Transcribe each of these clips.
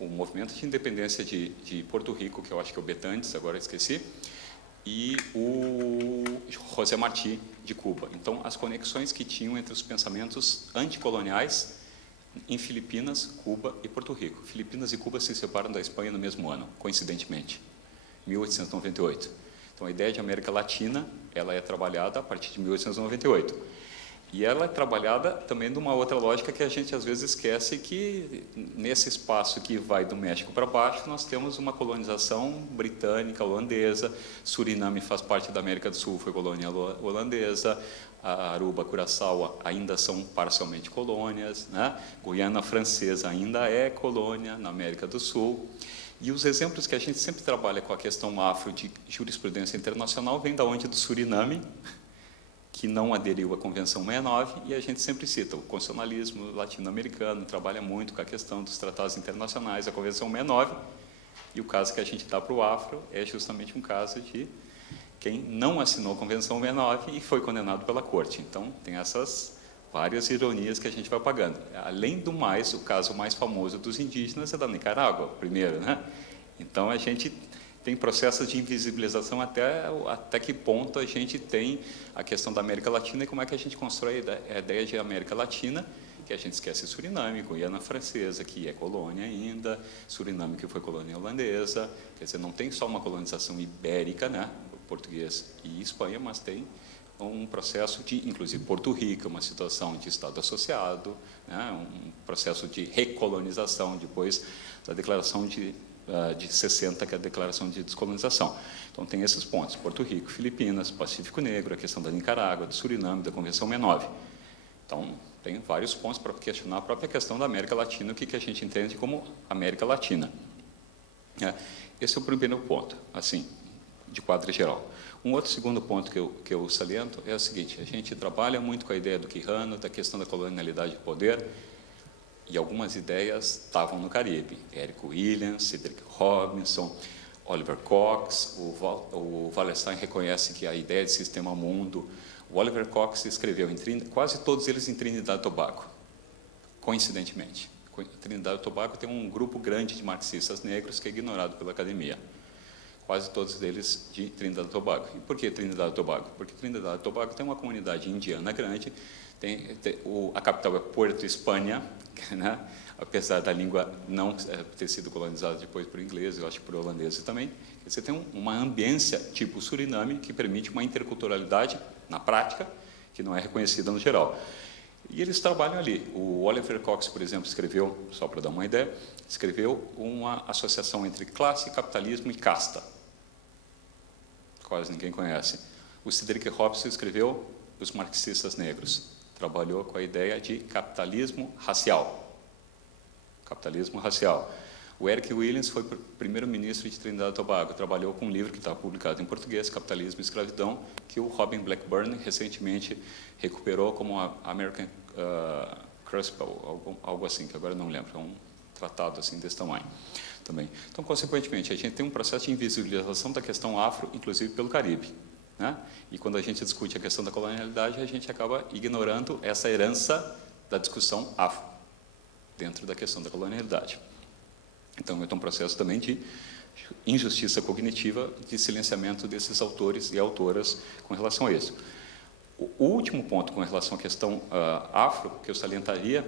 o movimento de independência de Porto Rico, que eu acho que é o Betantes, agora esqueci, e o José Martí, de Cuba. Então, as conexões que tinham entre os pensamentos anticoloniais em Filipinas, Cuba e Porto Rico. Filipinas e Cuba se separam da Espanha no mesmo ano, coincidentemente, 1898. Então, a ideia de América Latina, ela é trabalhada a partir de 1898. E ela é trabalhada também de uma outra lógica que a gente às vezes esquece, que nesse espaço que vai do México para baixo, nós temos uma colonização britânica, holandesa, Suriname faz parte da América do Sul, foi colônia holandesa, a Aruba, Curaçao ainda são parcialmente colônias, né? Guiana Francesa ainda é colônia na América do Sul. E os exemplos que a gente sempre trabalha com a questão afro de jurisprudência internacional vem da onde? Do Suriname, que não aderiu à Convenção 69, e a gente sempre cita o constitucionalismo latino-americano, trabalha muito com a questão dos tratados internacionais, a Convenção 69, e o caso que a gente dá para o afro é justamente um caso de quem não assinou a Convenção 69 e foi condenado pela corte. Então, tem essas várias ironias que a gente vai pagando. Além do mais, o caso mais famoso dos indígenas é da Nicarágua, primeiro, né? Então, a gente tem processos de invisibilização até que ponto a gente tem a questão da América Latina e como é que a gente constrói a ideia de América Latina, que a gente esquece Suriname, Guiana Francesa, que é colônia ainda, Suriname, que foi colônia holandesa, quer dizer, não tem só uma colonização ibérica, né, português e Espanha, mas tem um processo de, inclusive, Porto Rico, uma situação de Estado associado, né, um processo de recolonização depois da declaração de 60, que é a Declaração de Descolonização. Então, tem esses pontos, Porto Rico, Filipinas, Pacífico Negro, a questão da Nicarágua, do Suriname, da Convenção 69. Então, tem vários pontos para questionar a própria questão da América Latina, o que a gente entende como América Latina. Esse é o primeiro ponto, assim, de quadro geral. Um outro segundo ponto que eu saliento é o seguinte: a gente trabalha muito com a ideia do Quijano, da questão da colonialidade de poder, e algumas ideias estavam no Caribe. Eric Williams, Cedric Robinson, Oliver Cox, o Wallerstein reconhece que a ideia de sistema mundo, o Oliver Cox escreveu quase todos eles em Trinidad e Tobago, coincidentemente. Trinidad e Tobago tem um grupo grande de marxistas negros que é ignorado pela academia. Quase todos eles de Trinidad e Tobago. E por que Trinidad e Tobago? Porque Trinidad e Tobago tem uma comunidade indiana grande, a capital é Puerto Espanha, né? Apesar da língua não ter sido colonizada depois por inglês, eu acho que por holandês também. Você tem uma ambiência tipo Suriname que permite uma interculturalidade na prática que não é reconhecida no geral. E eles trabalham ali. O Oliver Cox, por exemplo, escreveu, só para dar uma ideia, escreveu uma associação entre classe, capitalismo e casta. Quase ninguém conhece. O Cedric Robinson escreveu Os Marxistas Negros. Trabalhou com a ideia de capitalismo racial. Capitalismo racial. O Eric Williams foi primeiro-ministro de Trinidad e Tobago. Trabalhou com um livro que está publicado em português, Capitalismo e Escravidão, que o Robin Blackburn recentemente recuperou como a American Crucible, algo assim, que agora não lembro. É um tratado assim desse tamanho também. Então, consequentemente, a gente tem um processo de invisibilização da questão afro, inclusive pelo Caribe. Né? E quando a gente discute a questão da colonialidade, a gente acaba ignorando essa herança da discussão afro, dentro da questão da colonialidade. Então, é um processo também de injustiça cognitiva, de silenciamento desses autores e autoras com relação a isso. O último ponto com relação à questão afro, que eu salientaria,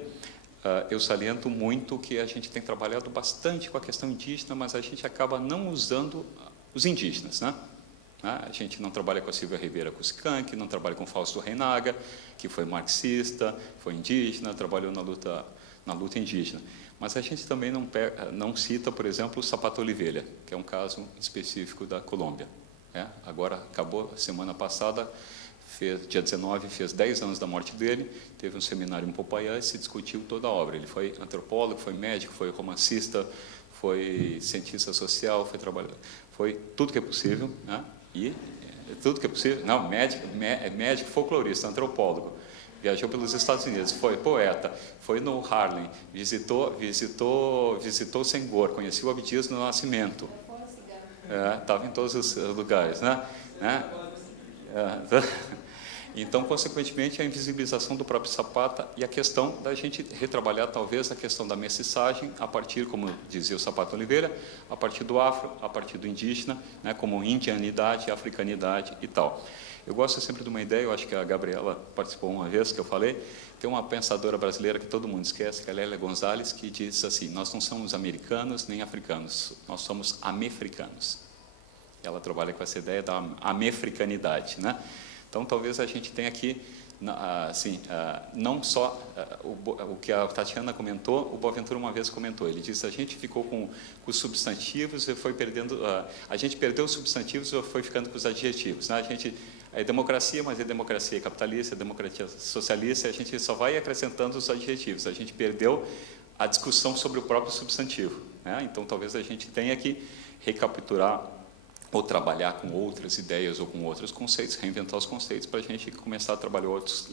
eu saliento muito que a gente tem trabalhado bastante com a questão indígena, mas a gente acaba não usando os indígenas, né? A gente não trabalha com a Silvia Ribeira Cuscanque, não trabalha com Fausto Reinaga, que foi marxista, foi indígena, trabalhou na luta indígena. Mas a gente também não cita, por exemplo, o Sapato Oliveira, que é um caso específico da Colômbia. Agora, acabou, semana passada, dia 19, fez 10 anos da morte dele, teve um seminário em Popayán e se discutiu toda a obra. Ele foi antropólogo, foi médico, foi romancista, foi cientista social, foi tudo que é possível, né? E tudo que é possível, não, médico, folclorista, antropólogo, viajou pelos Estados Unidos, foi poeta, foi no Harlem, visitou o Senghor, conheceu o Abdias no Nascimento, estava em todos os lugares, né? Então, consequentemente, a invisibilização do próprio Zapata e a questão da gente retrabalhar, talvez, a questão da mestiçagem a partir, como dizia o Zapata Oliveira, a partir do afro, a partir do indígena, né, como indianidade, africanidade e tal. Eu gosto sempre de uma ideia, eu acho que a Gabriela participou uma vez, que eu falei, tem uma pensadora brasileira que todo mundo esquece, que é a Lélia Gonzalez, que diz assim, nós não somos americanos nem africanos, nós somos amefricanos. Ela trabalha com essa ideia da amefricanidade, né? Então, talvez a gente tenha aqui, assim, não só o que a Tatiana comentou, o Boaventura uma vez comentou, ele disse, a gente ficou com os substantivos e foi perdendo, a gente perdeu os substantivos e foi ficando com os adjetivos, né? A gente, é democracia, mas é democracia capitalista, é democracia socialista, e a gente só vai acrescentando os adjetivos, a gente perdeu a discussão sobre o próprio substantivo, né? Então, talvez a gente tenha que recapitular ou trabalhar com outras ideias ou com outros conceitos, reinventar os conceitos para a gente começar a trabalhar outros